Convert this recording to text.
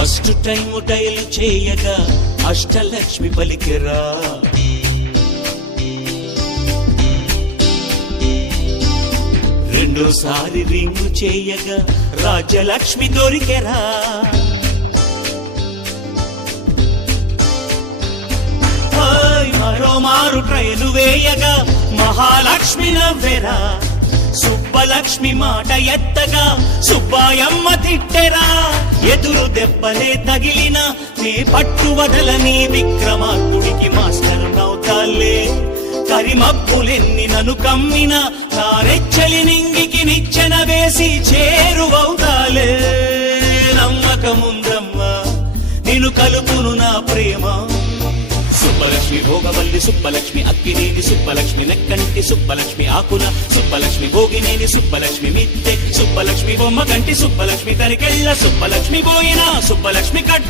first time dial చేయగా అష్టలక్ష్మి పలికెరా, రెండోసారి ring చేయగా రాజ్యలక్ష్మి దొరికెరా, మరో మారు ట్రైలు వేయగా మహాలక్ష్మి నవ్వెరా, సుబ్బలక్ష్మి మాట ఎత్తగా సుబ్బాయమ్మ తిట్టెరా, ఎదురు దెబ్బలే తగిలిన నీ పట్టు వదలని విక్రమార్కుడికి మాస్టర్ నవ్వుతాలే, కరిమబ్బులెన్ని నన్ను కమ్మిన నా రెచ్చలి నింగికి నిచ్చెన వేసి చేరువవుతాలే, నమ్మకముందమ్మా నిన్ను కలుపును నా ప్రేమ, సుబ్బలక్ష్మి భోగవల్లి సుబ్బలక్ష్మి అక్కినేని సుబ్బలక్ష్మి నెక్కంటి సుబ్బలక్ష్మి ఆకుల సుబ్బలక్ష్మి భోగినేని సుబ్బలక్ష్మి మిద్దె సుబ్బలక్ష్మి బొమ్మ కంటి సుబ్బలక్ష్మి తరికెళ్ళ సుబ్బలక్ష్మి పోయిన సుబ్బలక్ష్మి కట్